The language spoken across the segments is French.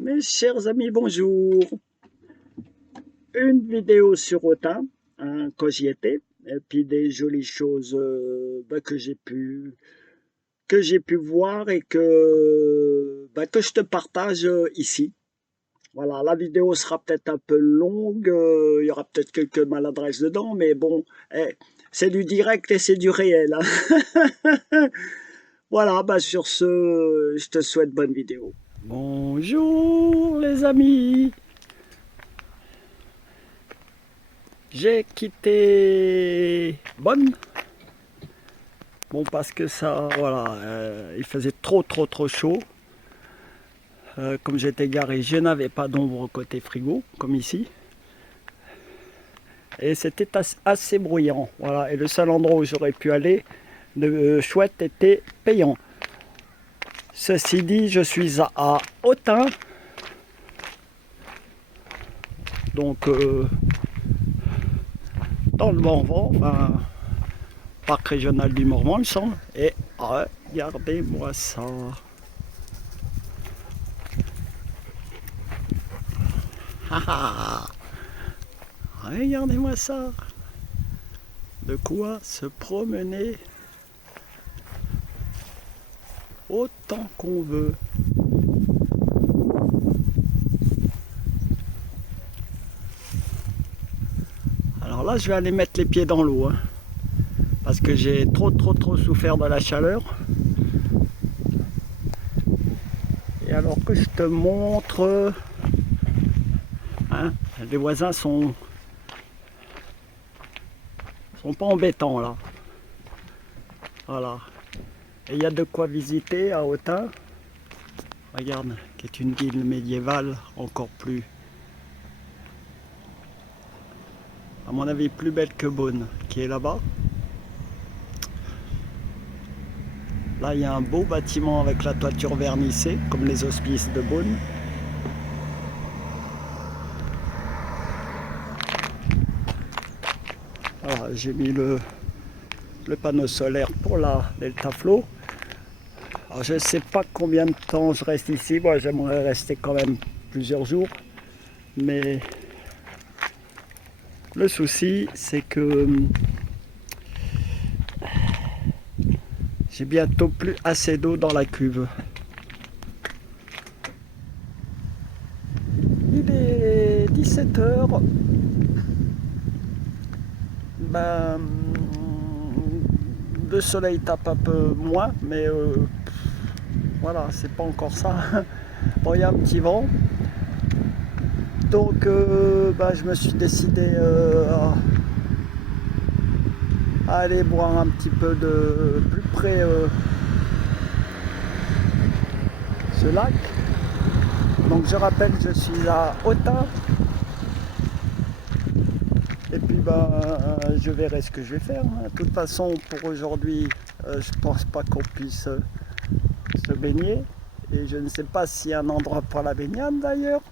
Mes chers amis, bonjour. Une vidéo sur Autun, hein, quand j'y étais, et puis des jolies choses que j'ai pu voir et que je te partage ici. Voilà, la vidéo sera peut-être un peu longue, il y aura peut-être quelques maladresses dedans, mais bon, c'est du direct et c'est du réel, hein. Voilà, sur ce, je te souhaite bonne vidéo. Bonjour les amis. J'ai quitté Bonn. Bon, parce que ça, voilà, il faisait trop chaud. Comme j'étais garé, je n'avais pas d'ombre côté frigo, comme ici. Et c'était assez bruyant. Voilà, et le seul endroit où j'aurais pu aller de chouette était payant. Ceci dit, je suis à Autun. Donc, dans le Morvan, parc régional du Morvan, il me semble. Et regardez-moi ça. Regardez-moi ça. De quoi se promener autant qu'on veut. Alors là, je vais aller mettre les pieds dans l'eau, hein, parce que j'ai trop souffert de la chaleur. Et alors que je te montre, hein, les voisins sont pas embêtants là. Voilà. Et il y a de quoi visiter à Autun. Regarde, qui est une ville médiévale encore plus, à mon avis, plus belle que Beaune, qui est là-bas. Là, il y a un beau bâtiment avec la toiture vernissée, comme les hospices de Beaune. Voilà, j'ai mis le panneau solaire pour la Deltaflo. Alors, je ne sais pas combien de temps je reste ici. Moi, j'aimerais rester quand même plusieurs jours. Mais le souci, c'est que j'ai bientôt plus assez d'eau dans la cuve. Il est 17h. Le soleil tape un peu moins, mais voilà, c'est pas encore ça. Bon, il y a un petit vent. Donc, je me suis décidé à aller boire un petit peu de plus près ce lac. Donc, je rappelle, je suis à Autun. Et puis, je verrai ce que je vais faire. De toute façon, pour aujourd'hui, je pense pas qu'on puisse se baigner. Et je ne sais pas s'il y a un endroit pour la baignade d'ailleurs.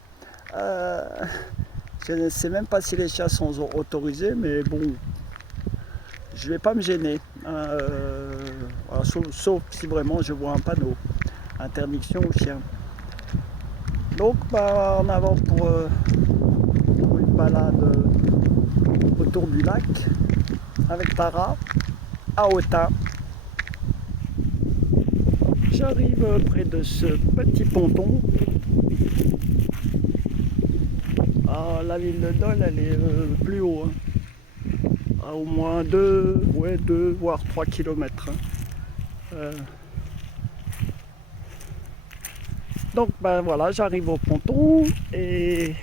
Je ne sais même pas si les chiens sont autorisés, mais bon, je vais pas me gêner. Voilà, sauf si vraiment je vois un panneau. Interdiction aux chiens. Donc, en avant pour une balade autour du lac avec Tara à Autun. J'arrive près de ce petit ponton. La ville de Dole, elle est plus haut, hein. À au moins 2 voire 3 km. Donc voilà, j'arrive au ponton et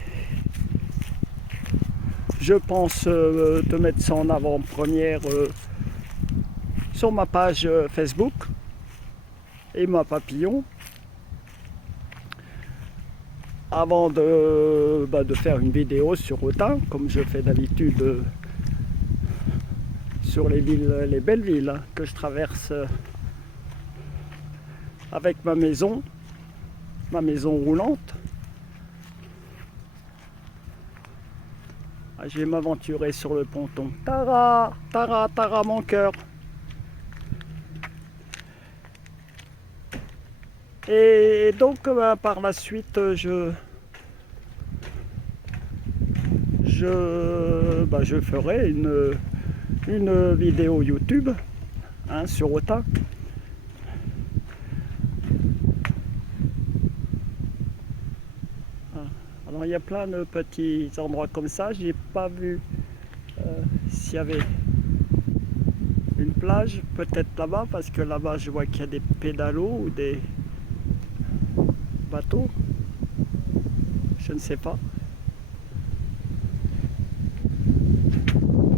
je pense te mettre ça en avant-première sur ma page Facebook et ma papillon avant de faire une vidéo sur Autun, comme je fais d'habitude sur les belles villes, hein, que je traverse avec ma maison roulante. Je vais m'aventurer sur le ponton. Tara, mon cœur. Et donc par la suite, je ferai une vidéo YouTube hein, sur Autun. Alors il y a plein de petits endroits comme ça. J'ai pas vu s'il y avait une plage, peut-être là-bas, parce que là-bas je vois qu'il y a des pédalos ou des bateaux. Je ne sais pas. Bon,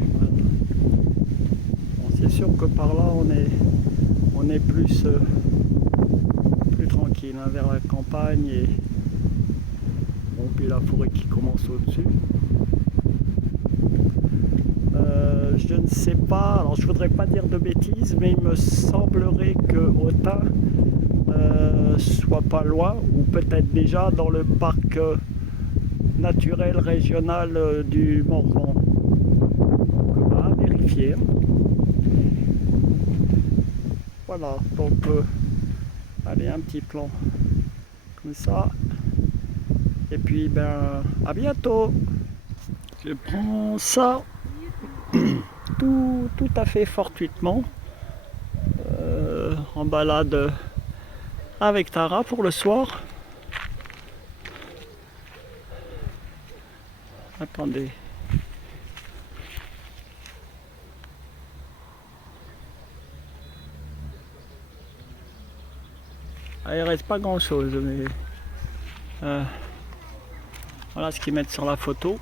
c'est sûr que par là on est plus tranquille hein, vers la campagne et bon, puis la forêt qui commence au-dessus. Je ne sais pas, alors je voudrais pas dire de bêtises, mais il me semblerait que Autun soit pas loin, ou peut-être déjà dans le parc naturel régional du Morvan. Donc à vérifier. Voilà, donc allez, un petit plan comme ça. Et puis ben à bientôt. Je prends ça tout à fait fortuitement en balade avec Tara pour le soir. Attendez. Ah, il reste pas grand chose, mais voilà ce qu'ils mettent sur la photo.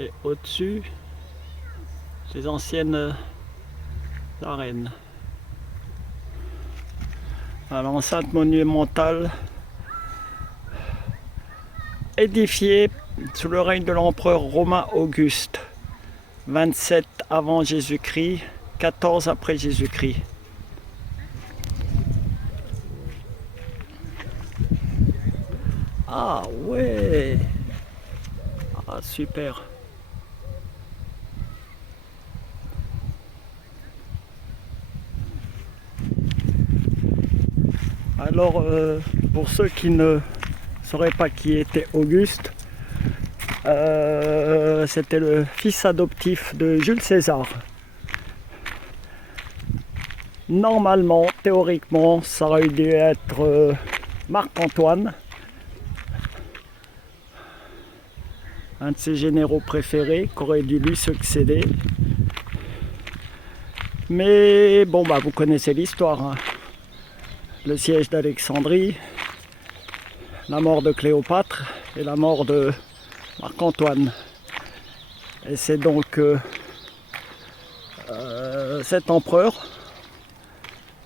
Et au-dessus, les anciennes arènes. L'enceinte monumentale édifiée sous le règne de l'empereur romain Auguste, 27 avant Jésus-Christ, 14 après Jésus-Christ. Ah ouais, ah super. Alors pour ceux qui ne sauraient pas qui était Auguste, c'était le fils adoptif de Jules César. Normalement, théoriquement, ça aurait dû être Marc-Antoine, un de ses généraux préférés, qui aurait dû lui succéder. Mais bon, bah vous connaissez l'histoire. Hein. Le siège d'Alexandrie, la mort de Cléopâtre et la mort de Marc-Antoine. Et c'est donc cet empereur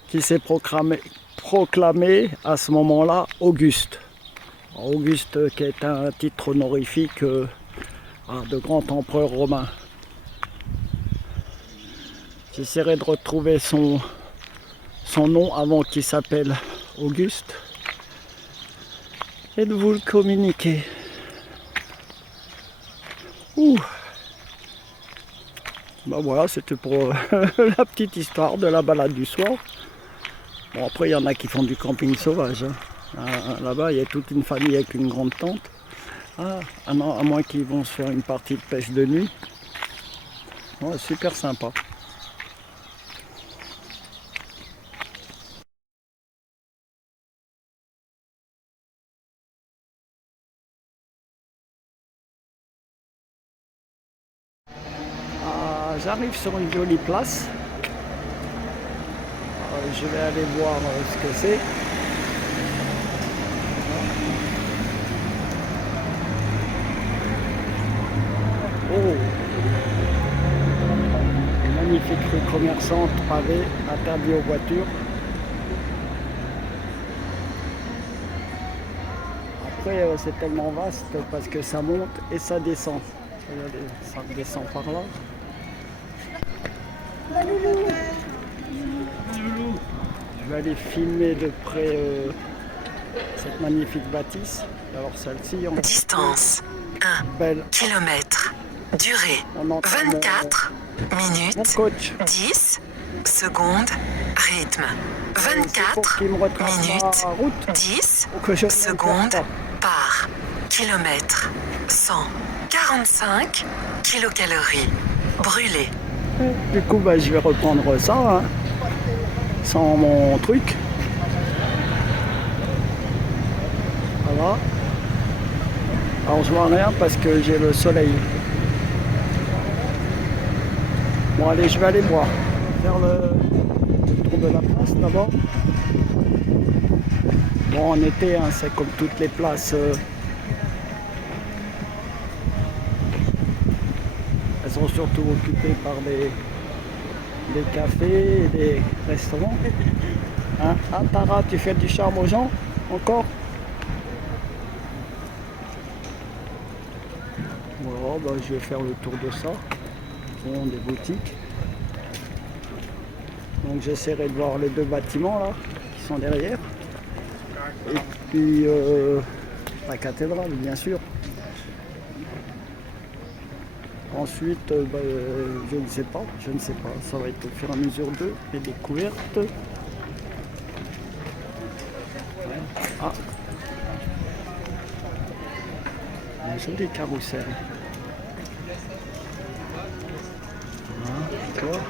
qui s'est proclamé à ce moment-là Auguste. Auguste qui est un titre honorifique de grand empereur romain. J'essaierai de retrouver son nom avant qu'il s'appelle Auguste et de vous le communiquer. Ouh. Ben voilà, c'était pour la petite histoire de la balade du soir. Bon, après il y en a qui font du camping sauvage. Hein. Là-bas il y a toute une famille avec une grande tente. Ah non, à moins qu'ils vont se faire une partie de pêche de nuit. Ouais, super sympa. J'arrive sur une jolie place. Je vais aller voir ce que c'est. Oh, une magnifique rue commerçante pavée, interdit aux voitures. Après, c'est tellement vaste parce que ça monte et ça descend. Regardez, ça descend par là. Je vais aller filmer de près cette magnifique bâtisse. Alors celle-ci, distance 1 km, durée 24 minutes 10 secondes, rythme. C'est pour 24 qu'il me retrace minutes, la route 10 ou que je ne le secondes perds par kilomètre. 145 kilocalories brûlées. pas. Du coup, bah, je vais reprendre ça, hein, sans mon truc. Voilà. Alors je vois rien parce que j'ai le soleil. Bon allez, je vais aller voir. Faire le tour de la place d'abord. Bon en été, hein, c'est comme toutes les places. Elles sont surtout occupées par des cafés et des restaurants. Hein? Ah Tara, tu fais du charme aux gens encore? Voilà, bah, je vais faire le tour de ça. Bon, des boutiques. Donc j'essaierai de voir les deux bâtiments là qui sont derrière. Et puis la cathédrale bien sûr. Ensuite, bah, je ne sais pas, ça va être au fur et à mesure de les découvertes. Ah, un joli carrousel. Ah, d'accord.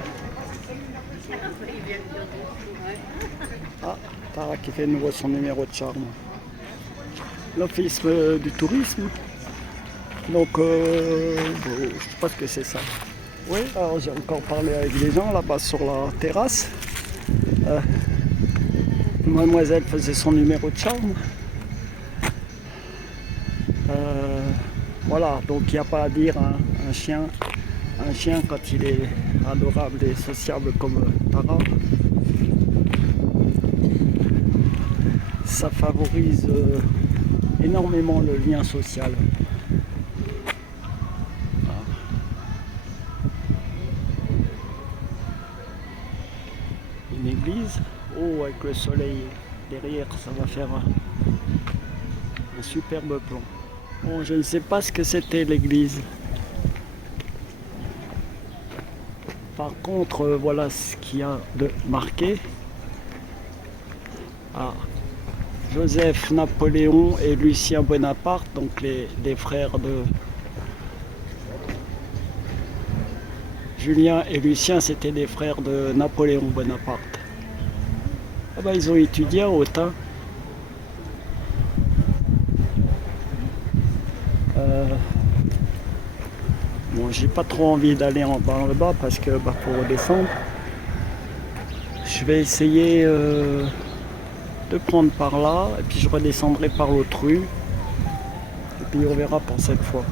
Ah, Tara qui fait de nouveau son numéro de charme. L'office du tourisme. Donc, bon, je pense que c'est ça. Oui, alors j'ai encore parlé avec des gens là-bas sur la terrasse. Mademoiselle faisait son numéro de charme. Voilà, donc il n'y a pas à dire hein, un chien quand il est adorable et sociable comme Tara, ça favorise énormément le lien social. Une église, oh avec le soleil derrière, ça va faire un superbe plan. Bon, je ne sais pas ce que c'était l'église. Par contre, voilà ce qu'il y a de marqué. Ah, Joseph Napoléon et Lucien Bonaparte, donc les frères de Julien et Lucien, c'était des frères de Napoléon Bonaparte. Ah bah, ils ont étudié à Autun. Bon, j'ai pas trop envie d'aller en bas parce que bah, pour redescendre, je vais essayer de prendre par là et puis je redescendrai par l'autre rue et puis on verra pour cette fois.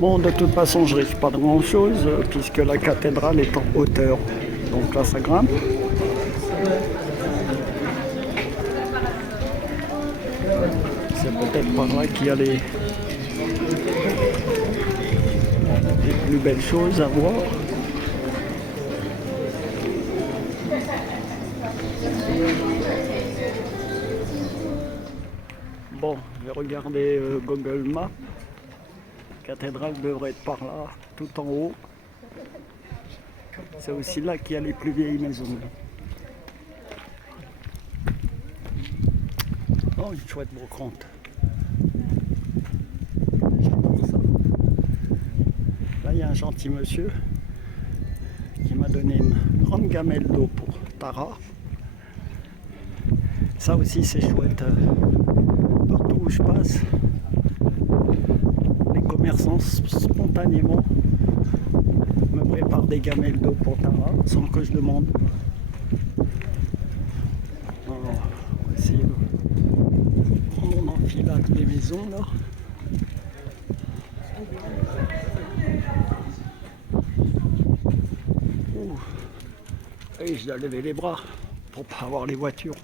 Bon, de toute façon, je risque pas de grand chose puisque la cathédrale est en hauteur. Donc là, ça grimpe. C'est peut-être par là qu'il y a les plus belles choses à voir. Bon, je vais regarder Google Maps. La cathédrale devrait être par là, tout en haut. C'est aussi là qu'il y a les plus vieilles maisons. Oh, une chouette brocante. J'adore ça. Là, il y a un gentil monsieur qui m'a donné une grande gamelle d'eau pour Tara. Ça aussi, c'est chouette. Partout où je passe, les commerçants spontanément me préparent des gamelles d'eau pour Tara sans que je demande. Alors, on va essayer de prendre en enfilade les maisons là. Et je dois lever les bras pour pas avoir les voitures.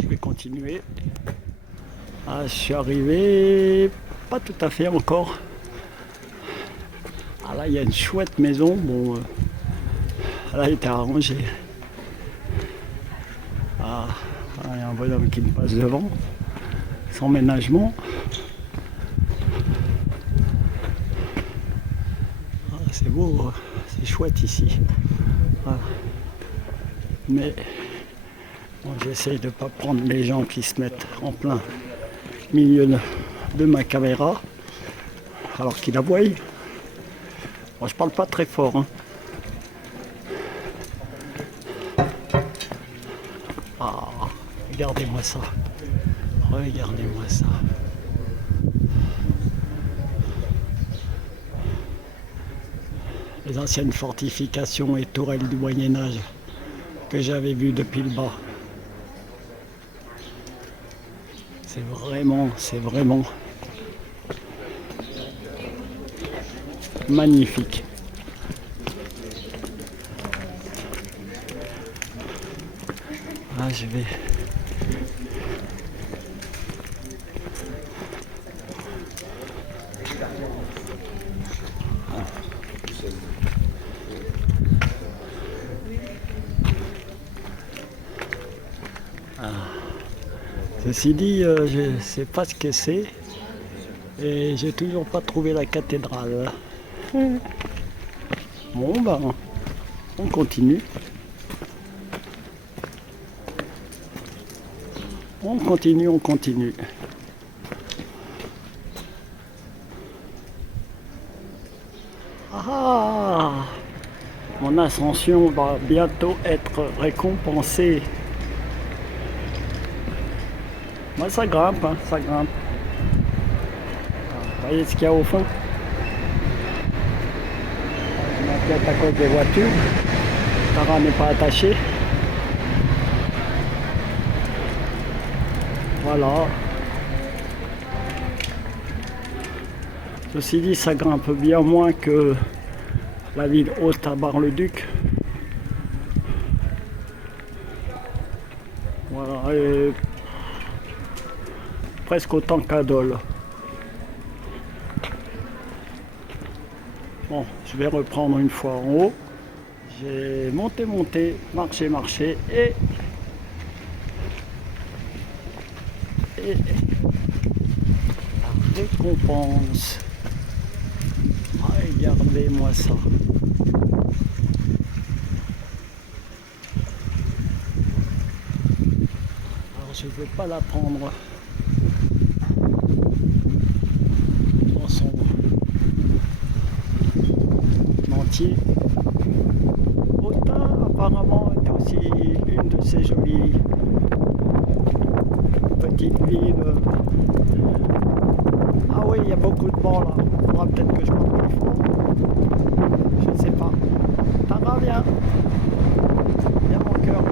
Je vais continuer. Ah, je suis arrivé, pas tout à fait encore, il y a une chouette maison. Bon, elle a été arrangée. Ah, il y a un bonhomme qui me passe devant, sans ménagement. Ah, c'est beau, c'est chouette ici. Voilà. Mais bon, j'essaye de ne pas prendre les gens qui se mettent en plein milieu de ma caméra, alors qu'ils la voient. Bon, je parle pas très fort, hein. Ah, regardez-moi ça. Regardez-moi ça. Les anciennes fortifications et tourelles du Moyen-Âge que j'avais vues depuis le bas. C'est vraiment magnifique. Ah, je vais... Ceci dit, je ne sais pas ce que c'est et j'ai toujours pas trouvé la cathédrale. Bon ben, on continue. On continue. Ah, mon ascension va bientôt être récompensée. Moi, ça grimpe, hein, ça grimpe. Vous voyez ce qu'il y a au fond? Je m'inquiète à cause des voitures. Tara n'est pas attachée. Voilà. Ceci dit, ça grimpe bien moins que la ville haute à Bar-le-Duc. Voilà. Et presque autant qu'à Dole. Bon, je vais reprendre une fois en haut. J'ai monté, marché et la récompense. Regardez-moi ça. Alors je ne vais pas la prendre dans son entier. Autun apparemment est aussi une de ces jolies petites villes. Ah oui, il y a beaucoup de vent là. Il faudra peut-être que je parle plus fort. Je ne sais pas. Tara, viens. Viens mon cœur.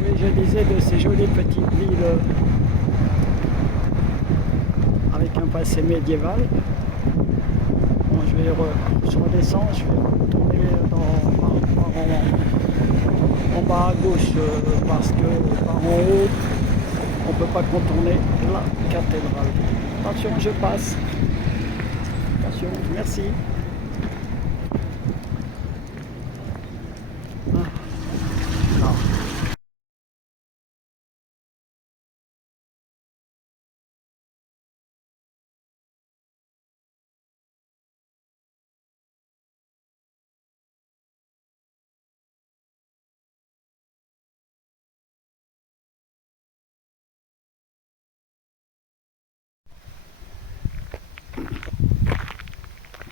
Oui, je disais de ces jolies petites villes avec un passé médiéval. Bon, je redescends, je vais retourner en bas à gauche parce que par en haut, on ne peut pas contourner la cathédrale. Attention, je passe. Attention, merci.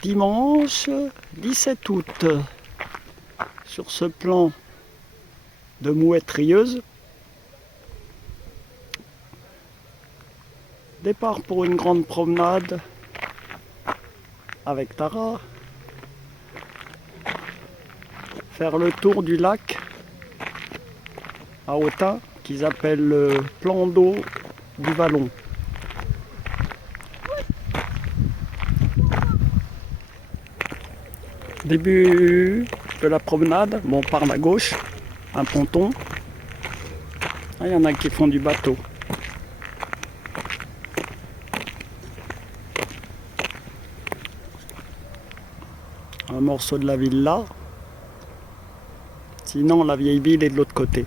Dimanche 17 août, sur ce plan de Mouette Rieuse, départ pour une grande promenade avec Tara, faire le tour du lac à Autun qu'ils appellent le plan d'eau du Vallon. Début de la promenade, bon, par la gauche, un ponton. Ah, il y en a qui font du bateau. un morceau de la ville là. Sinon, la vieille ville est de l'autre côté.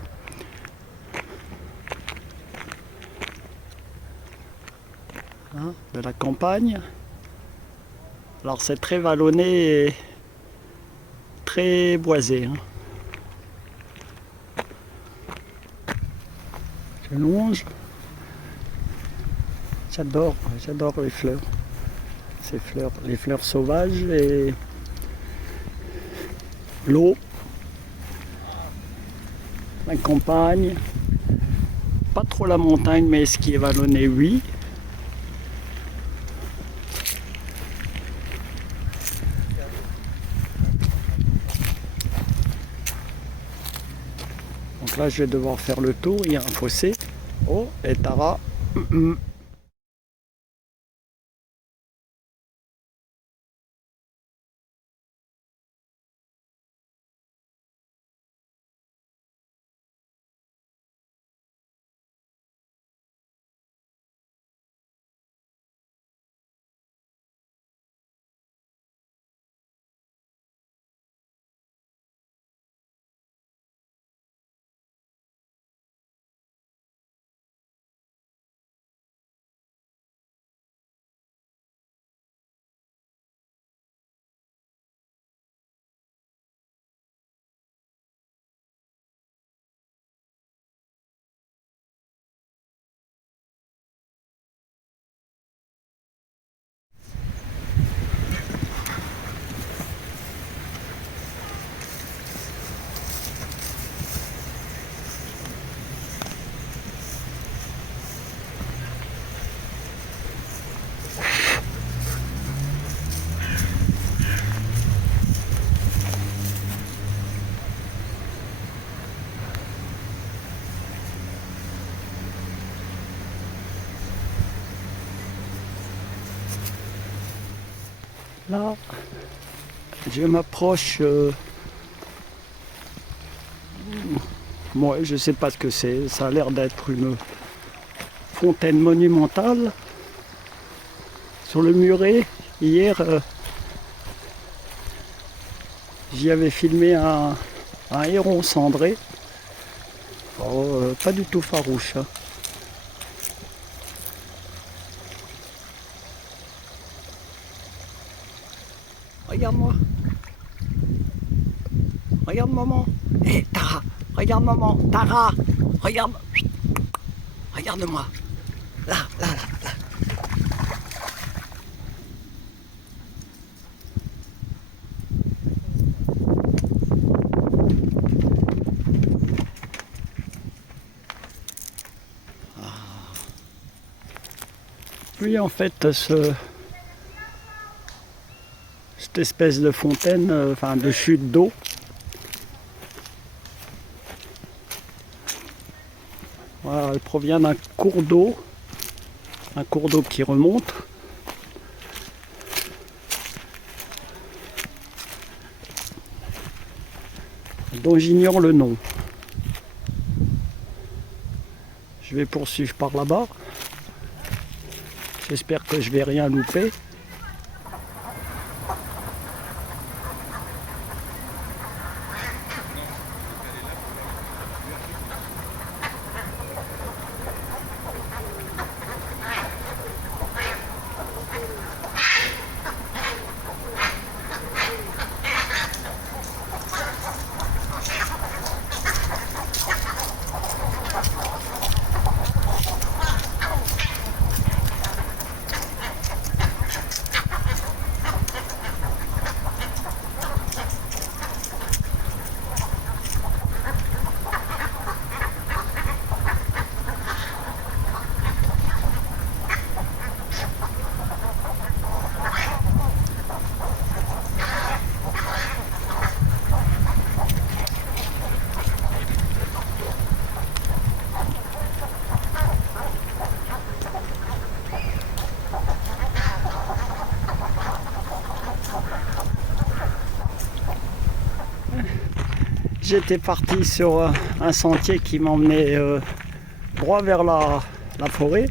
Hein, de la campagne. Alors c'est très vallonné et très boisé. Hein. Je longe. J'adore les fleurs. Ces fleurs, les fleurs sauvages et l'eau, la campagne, pas trop la montagne, mais ce qui est vallonné, oui. Donc là, je vais devoir faire le tour, il y a un fossé. Oh, et Tara. Là, je m'approche. Moi, je sais pas ce que c'est. Ça a l'air d'être une fontaine monumentale. Sur le muret, hier, j'y avais filmé un héron cendré. Oh, pas du tout farouche. Hein. Regarde-moi. Regarde maman. Hé, Tara. Regarde maman. Tara. Regarde. Regarde-moi. Là, là, là, là. Puis en fait, cette espèce de fontaine, enfin de chute d'eau, voilà, elle provient d'un cours d'eau qui remonte. Dont j'ignore le nom. Je vais poursuivre par là-bas. J'espère que je vais rien louper. J'étais parti sur un sentier qui m'emmenait droit vers la forêt.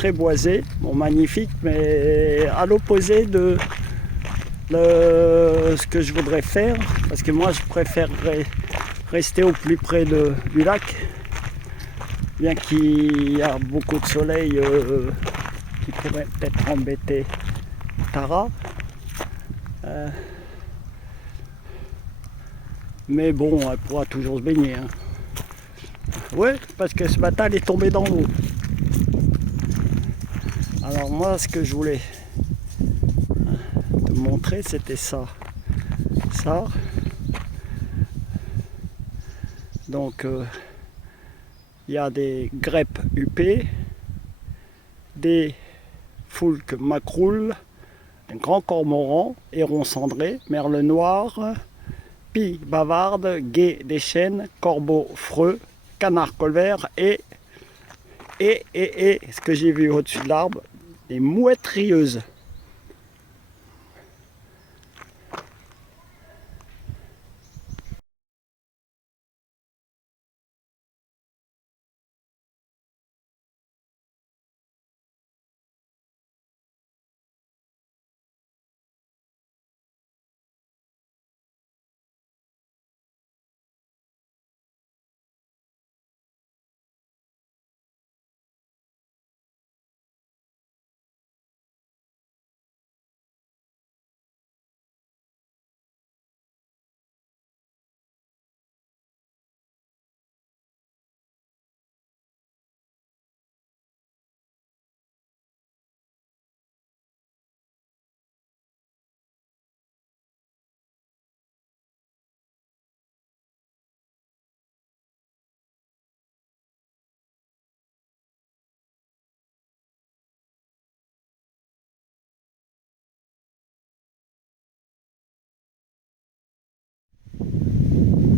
très boisé, bon magnifique, mais à l'opposé de ce que je voudrais faire, parce que moi je préférerais rester au plus près du lac, bien qu'il y a beaucoup de soleil qui pourrait peut-être embêter Tara. Mais bon, elle pourra toujours se baigner. Hein. Ouais, parce que ce matin elle est tombée dans l'eau. Alors moi ce que je voulais te montrer c'était ça. Ça. Donc il y a des greppes huppées, des foulques macroules, un grand cormoran, héron cendré, merle noir, pie bavarde, guet des chênes, corbeau freux, canard colvert et ce que j'ai vu au-dessus de l'arbre, des mouettes rieuses.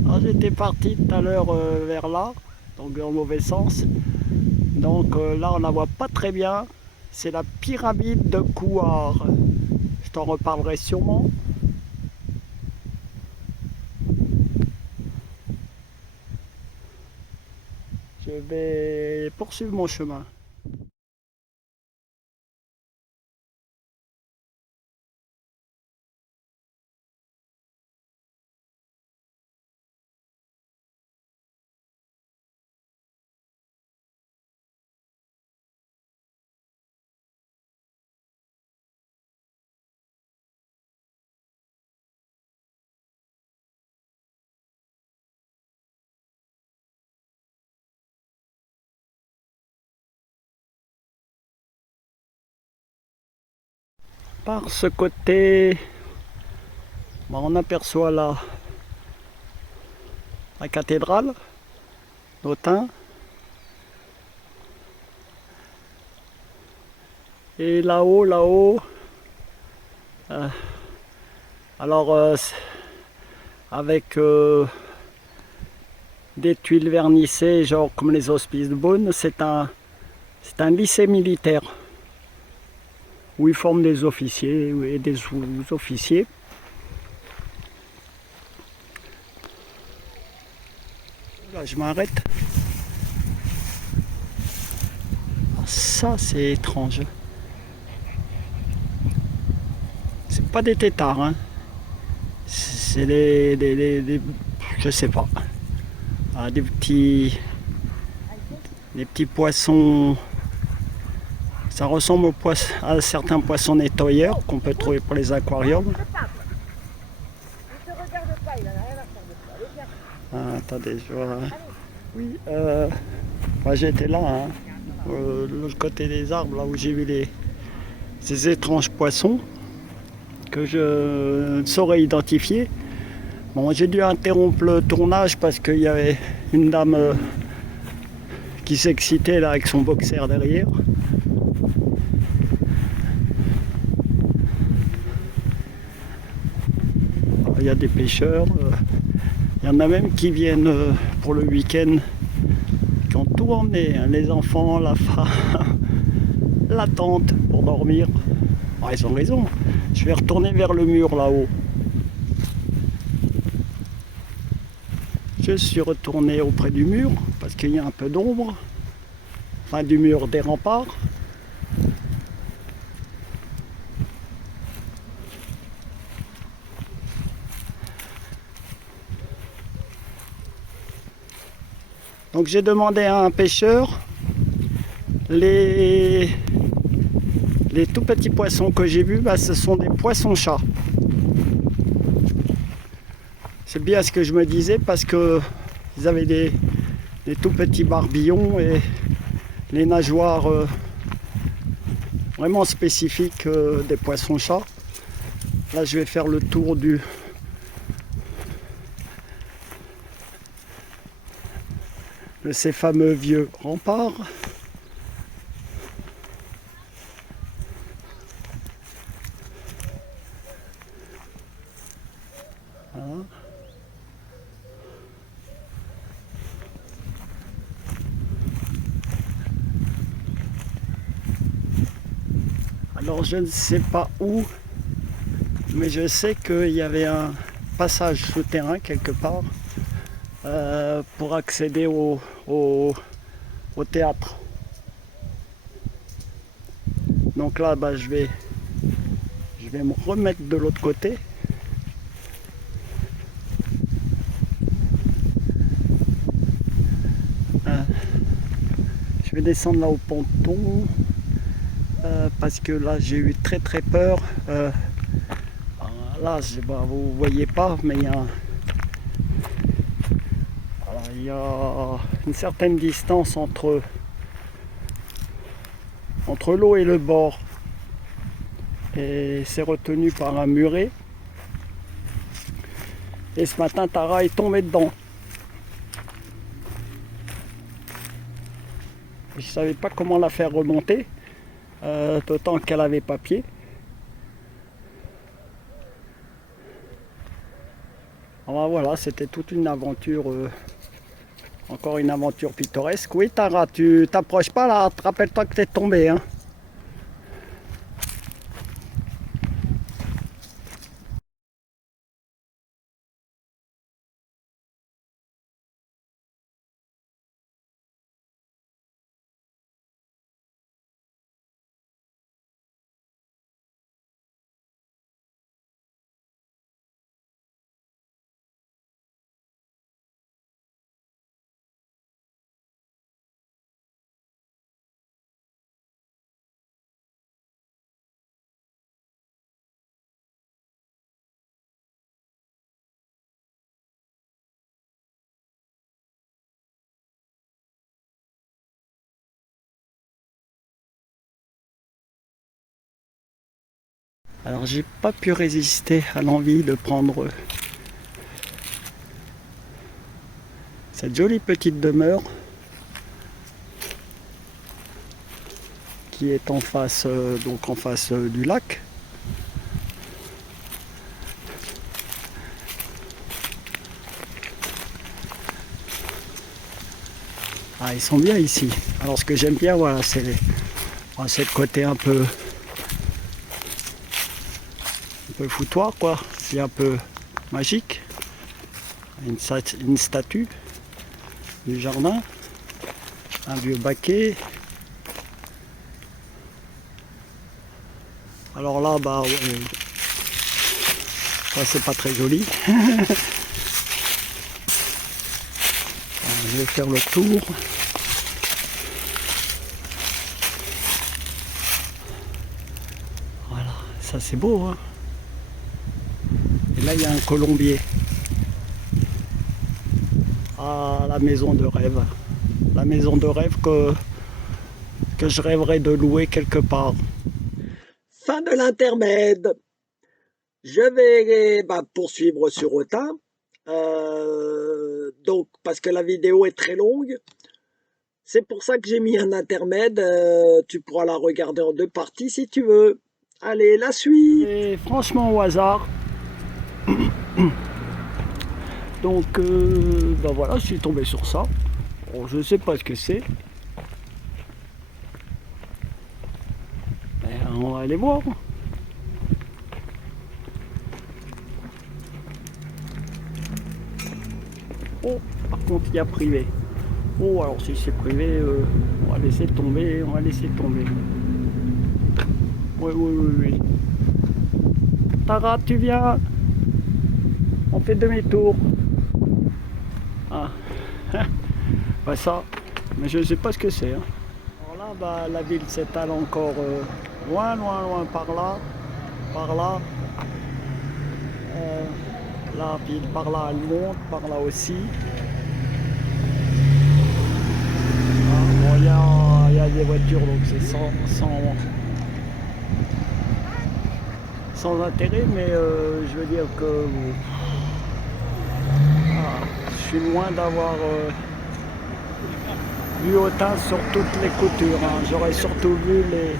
Alors j'étais parti tout à l'heure vers là, donc dans le mauvais sens. Donc là on la voit pas très bien. C'est la pyramide de Couard. Je t'en reparlerai sûrement. Je vais poursuivre mon chemin. Par ce côté, on aperçoit la cathédrale d'Autun. Et là-haut, alors avec des tuiles vernissées, genre comme les hospices de Beaune, c'est un lycée militaire où ils forment des officiers et des sous-officiers. Là, je m'arrête. Ça, c'est étrange. C'est pas des têtards, hein. C'est je sais pas. Ah, des petits poissons. Ça ressemble à certains poissons nettoyeurs qu'on peut trouver pour les aquariums. Ah, attendez, je vois. Oui, moi j'étais là, hein, de l'autre côté des arbres, là où j'ai vu ces étranges poissons que je ne saurais identifier. Bon, j'ai dû interrompre le tournage parce qu'il y avait une dame qui s'excitait là avec son boxer derrière. Il y a des pêcheurs, il y en a même qui viennent pour le week-end, qui ont tout emmené, hein, les enfants, la femme, la tante pour dormir. Oh, ils ont raison, je vais retourner vers le mur là-haut. Je suis retourné auprès du mur parce qu'il y a un peu d'ombre, enfin du mur des remparts. Donc j'ai demandé à un pêcheur les tout petits poissons que j'ai vus, bah, ce sont des poissons-chats. C'est bien ce que je me disais parce que ils avaient des tout petits barbillons et les nageoires vraiment spécifiques des poissons-chats. Là je vais faire le tour de ces fameux vieux remparts. Voilà. Alors je ne sais pas où, mais je sais qu'il y avait un passage souterrain quelque part pour accéder au théâtre. Donc là, bah, je vais me remettre de l'autre côté. Je vais descendre là au ponton parce que là j'ai eu très peur. Là, bah, vous voyez pas, mais il y a une certaine distance entre l'eau et le bord. Et c'est retenu par un muret. Et ce matin, Tara est tombée dedans. Je savais pas comment la faire remonter, d'autant qu'elle avait pas pied. Alors voilà, c'était toute une aventure, encore une aventure pittoresque. Oui Tara, tu t'approches pas là, rappelle-toi que t'es tombée. Hein. Alors j'ai pas pu résister à l'envie de prendre cette jolie petite demeure qui est en face, donc en face du lac. Ah, ils sont bien ici. Alors ce que j'aime bien, voilà, c'est le côté un peu foutoir, quoi. C'est un peu magique. Une statue du jardin, un vieux baquet. Alors là, bah, ouais, ça c'est pas très joli. Je vais faire le tour. Voilà, ça c'est beau, hein. Et là, il y a un colombier. Ah, la maison de rêve. La maison de rêve que je rêverais de louer quelque part. Fin de l'intermède. Je vais poursuivre sur Autun. Donc, parce que la vidéo est très longue. C'est pour ça que j'ai mis un intermède. Tu pourras la regarder en deux parties si tu veux. Allez, la suite. Et franchement au hasard. Donc, ben voilà, je suis tombé sur ça. Bon, je sais pas ce que c'est. Mais on va aller voir. Oh, par contre, il y a privé. Oh, alors si c'est privé, on va laisser tomber, Oui. Tara, tu viens? On fait demi-tour. Ah. Pas ça, mais je ne sais pas ce que c'est. Hein. Alors là, bah, la ville s'étale encore loin, loin, loin par là, par là. Là, puis par là, elle monte, par là aussi. Ah, bon, il y a des voitures, donc c'est sans intérêt, mais je veux dire que je suis loin d'avoir vu autant sur toutes les coutures. Hein. J'aurais surtout vu les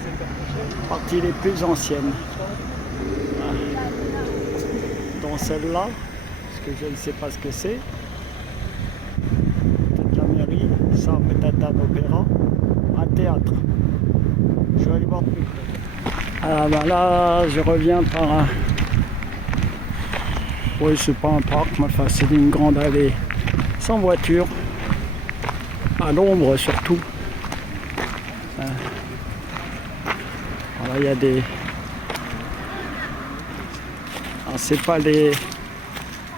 parties les plus anciennes. Dans celle-là, parce que je ne sais pas ce que c'est. Peut-être la mairie, ça peut-être un opéra, un théâtre. Je vais aller voir plus près. Ah ben là, je reviens par un... Oui, c'est pas un parc, mais enfin c'est une grande allée sans voiture, à l'ombre surtout. Voilà, il y a des... Alors, c'est pas les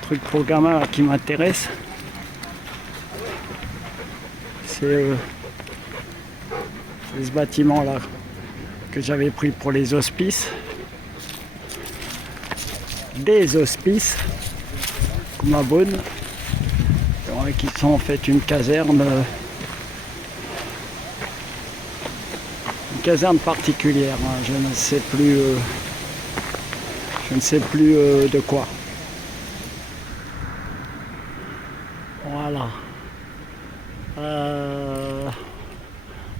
trucs pour gamins qui m'intéressent. C'est ce bâtiment là que j'avais pris pour les hospices. Des hospices, comme la bonne, qui sont en fait une caserne particulière. Hein. Je ne sais plus de quoi. Voilà.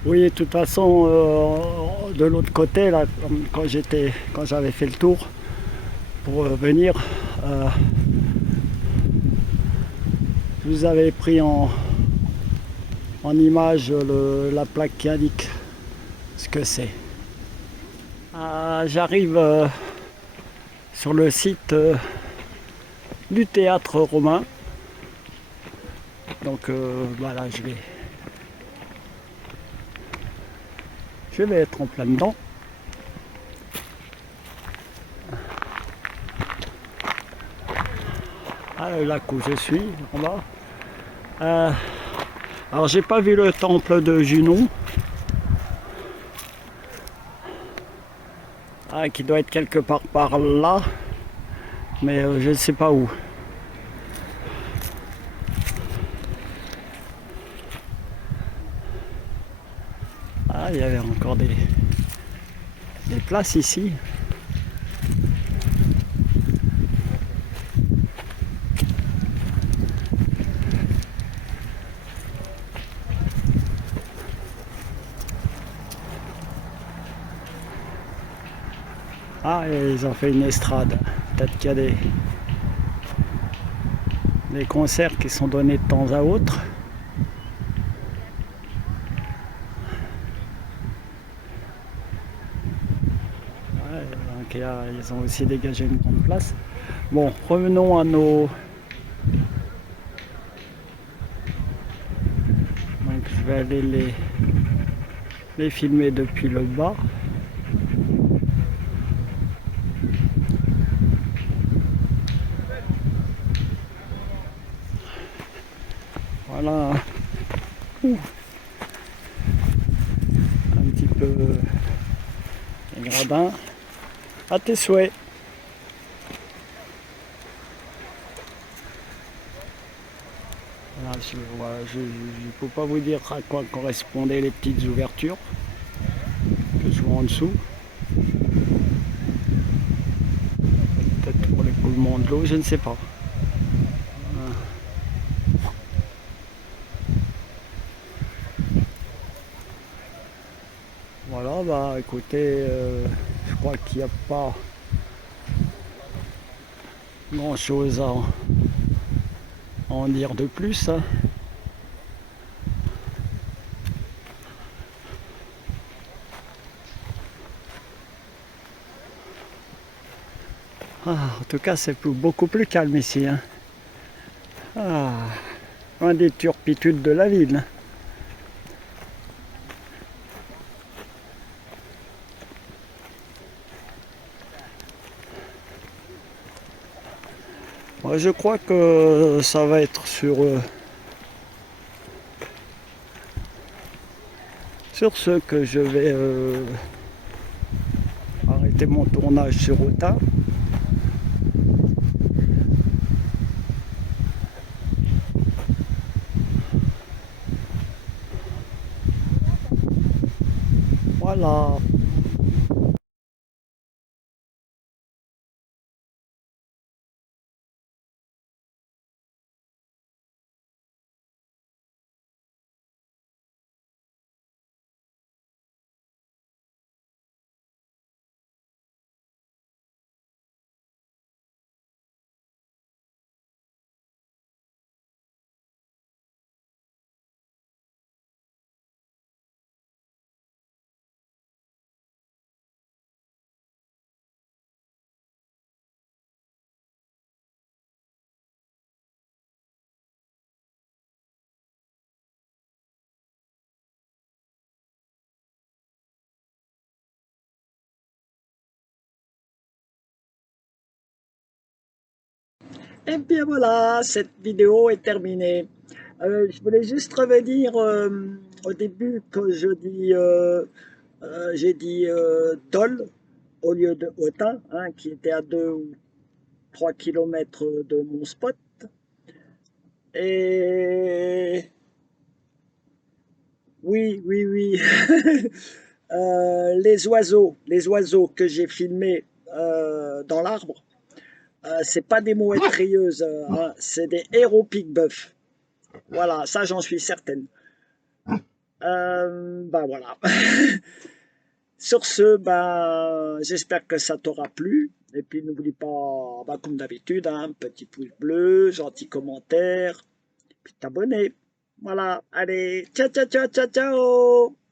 Oui, de toute façon, de l'autre côté, là, quand j'avais fait le tour pour venir, je vous avais pris en image la plaque qui indique ce que c'est. J'arrive sur le site du théâtre romain. Donc voilà, je vais être en plein dedans. Ah, le lac où je suis, en bas. Alors j'ai pas vu le temple de Junon. Qui doit être quelque part par là. Mais je ne sais pas où. Ah, il y avait encore des places ici. Ah, ils ont fait une estrade. Peut-être qu'il y a des concerts qui sont donnés de temps à autre. Ouais, donc ils ont aussi dégagé une grande place. Bon, revenons à nos... Donc je vais aller les filmer depuis le bas. Voilà. Un petit peu les gradins. À tes souhaits. Voilà, je ne peux pas vous dire à quoi correspondaient les petites ouvertures que je vois en dessous. Peut-être pour l'écoulement de l'eau, je ne sais pas. Voilà, bah écoutez, je crois qu'il n'y a pas grand chose à en dire de plus. Hein. En tout cas, c'est beaucoup plus calme ici. Hein. Loin des turpitudes de la ville. Moi, je crois que ça va être sur Sur ce que je vais arrêter mon tournage sur Ota. Voilà. Et bien voilà, cette vidéo est terminée. Je voulais juste revenir au début que j'ai dit Dole au lieu de Autun, hein, qui était à 2 ou 3 kilomètres de mon spot. Et oui, oui, oui, les oiseaux que j'ai filmés dans l'arbre, c'est pas des mouettes rieuses, hein, c'est des héros pique-bœuf. Voilà, ça j'en suis certaine. Ben voilà. Sur ce, ben, j'espère que ça t'aura plu. Et puis n'oublie pas, ben, comme d'habitude, un petit pouce bleu, gentil commentaire, puis t'abonner. Voilà, allez, ciao, ciao, ciao, ciao, ciao!